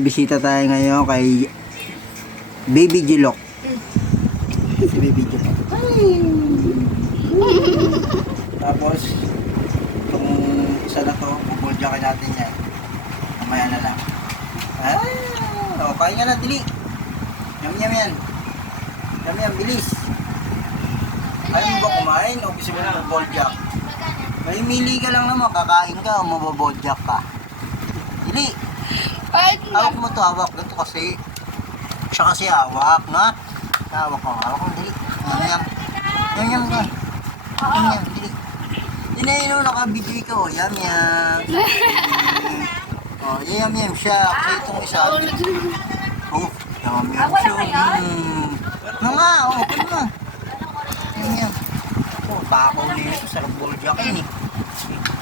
Bisita tayo ngayon kay Baby Jilok. Si Baby Jilok. Tapos, itong isa na to, bubudyakin natin yan. Mamaya na lang. O, kain nga na, dili. Yum yan. Yum, bilis. Ayaw mo ba kumain o gusto mo na mag-boljak? May mili ka lang naman, kakain ka o mababoljak ka. Dili. Hawak mo to, hawak. Ganito kasi. Siya kasi hawak, na? Hawak mo, dili. Yum ka. Yum, dili. Dinayin mo, naka-video ka o. Yum. O, yum siya. Kasi itong isa. Oh, yum siya. Nga, o, kano mo. Yum. Oh, bakaw nito. Sarap boljakin eh.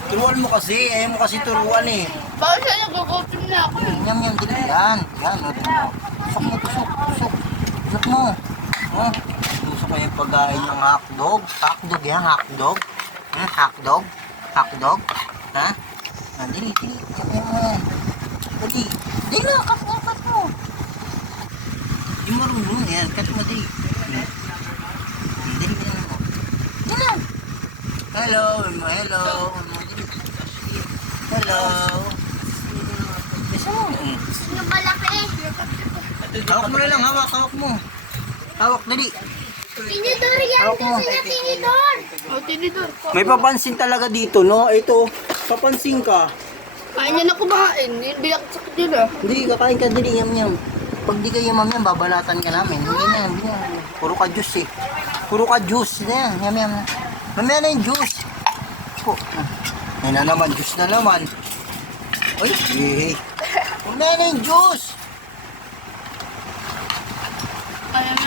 Turuan mo kasi. Ayaw mo kasi turuan eh. Bakit siya nag-gutom na ako? Yum, dili. Yan, o, dili mo. Tusok. Tusok mo. Oh, tusok mo yung pagkain ng hotdog. Hotdog yan, hotdog. Hotdog. Ha? Dili. Yan mo yan. Dili na, cut mo. Di marunong yan, cut mo dili. Dili mo. Dili. Hello. Bisa mo. Yung malaki. Hawak mo na lang, hawak mo. Hawak, dali. Tinidor yan kasi na tinidor. O, tinidor. May papansin talaga dito, no? Ito, papansin ka. Kaya niya na kumain. Hindi ako sakit yun ah. Hindi, kakain ka, dali, yam. Pag di ka yam, babalatan ka namin. Hindi na. Puro ka juice eh. Yam. Mamaya na yung juice. Oh, ay na naman, juice na naman. Uy, hey. Mamaya na yung juice.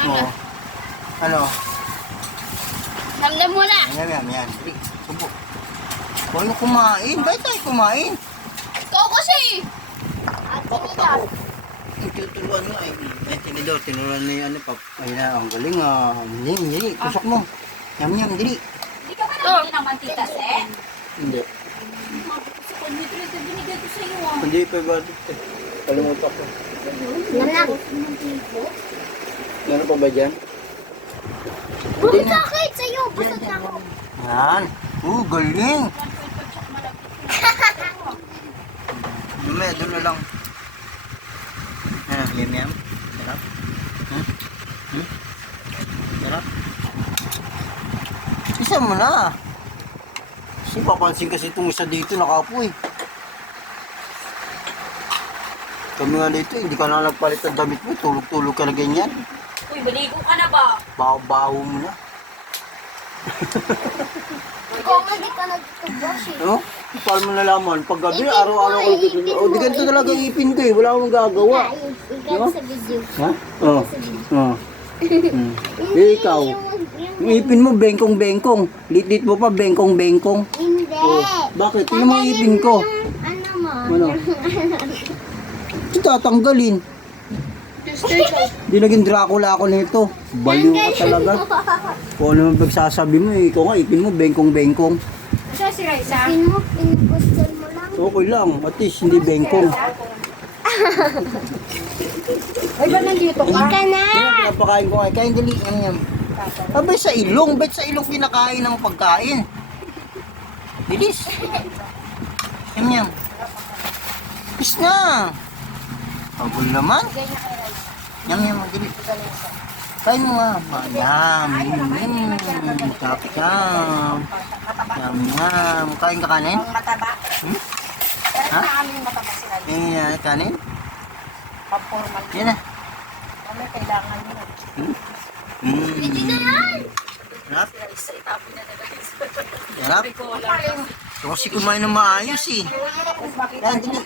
Oh. Ano? Namnam mo na. Yam. Dali, subo. Huwag mo kumain. Bakit tayo kumain? Ikaw kasi. Tinidor. Tuturuan mo ay. Tinidor, tinuruan mo yung ano pa. Ay na, ang galing ah. Dili, tusok mo. Yam, dili. Hindi ka ba nabili ng mantitas eh? Hindi. Sa konmitro ito binigay ko sa iyo ah. Hindi pa ba? Kalimutan ko. Meron pa ba dyan? Bukit sakit sa'yo. Busog na ako. Yan. Galing. Mamaya, doon na lang. Yam. Sarap. Sarap. Isa mo na. Kasi papansin kasi itong isa dito nakapo eh. Kami nga dito, hindi ka na nagpalit ng damit mo. Tulog ka na ganyan. Uy, baligo ka na ba? Baho-baho mo na. Ikaw nga di ka nag-brush eh. No? Paano mo nalaman? Pag gabi, araw-araw ko dito. O, di ganito talaga ipin ko eh. Wala akong gagawa. Ikaw sa video. Ha? Oo. Ikaw. Yung ipin mo, bengkong-bengkong. Lit-lit mo pa, bengkong-bengkong. Hindi. Bakit? Tingnan mo yung ipin ko. Ano mo? Ano? Ito tatanggalin. Di naging Dracula ako nito. Baliw ka talaga. Kung ano naman pagsasabi mo eh. Ikaw nga, ipin mo, bengkong-bengkong. Siya si Raisa. Pinupustan mo lang. Okay lang. At least, hindi bengkong. Ay, ba nandito ka? Ika na! Pinapakain ko nga. Kain dali. Yan. Abay sa ilong. Ba't sa ilong kinakain ng pagkain? Bilis. Yan. Bis na. Pagul naman. Yam. Dili. Kain mo nga. Yam. Kapikam. Yam. Kain ka kanin? Ang mataba. Ha? Pero kami yung mataba sila. Kanin? Pag-formal. Yan na. Kami kailangan nyo. Hindi na yan! Sarap. Raisa, itapon na nila. Sarap. Ko lang. Ito kasi kumain ng maayos eh. Yan, dili.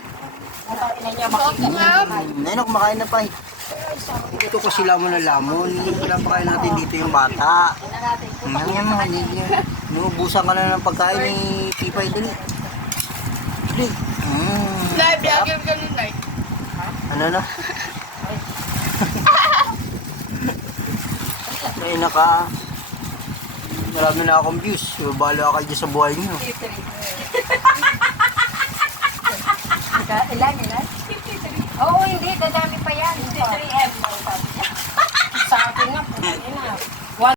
Nenok, makain na pa eh. Ito ko sila mo na lamon. Pinapakain natin dito yung bata. Yan mga hindi. Nubusan ka na ng pagkain ni Pipay. Dali. Live, lagyan ka nun, Live. Ano na? Ay naka. Marami na akong views. Bahala kayo dyan sa buhay niyo. Ilan? Oo, hindi. Dadami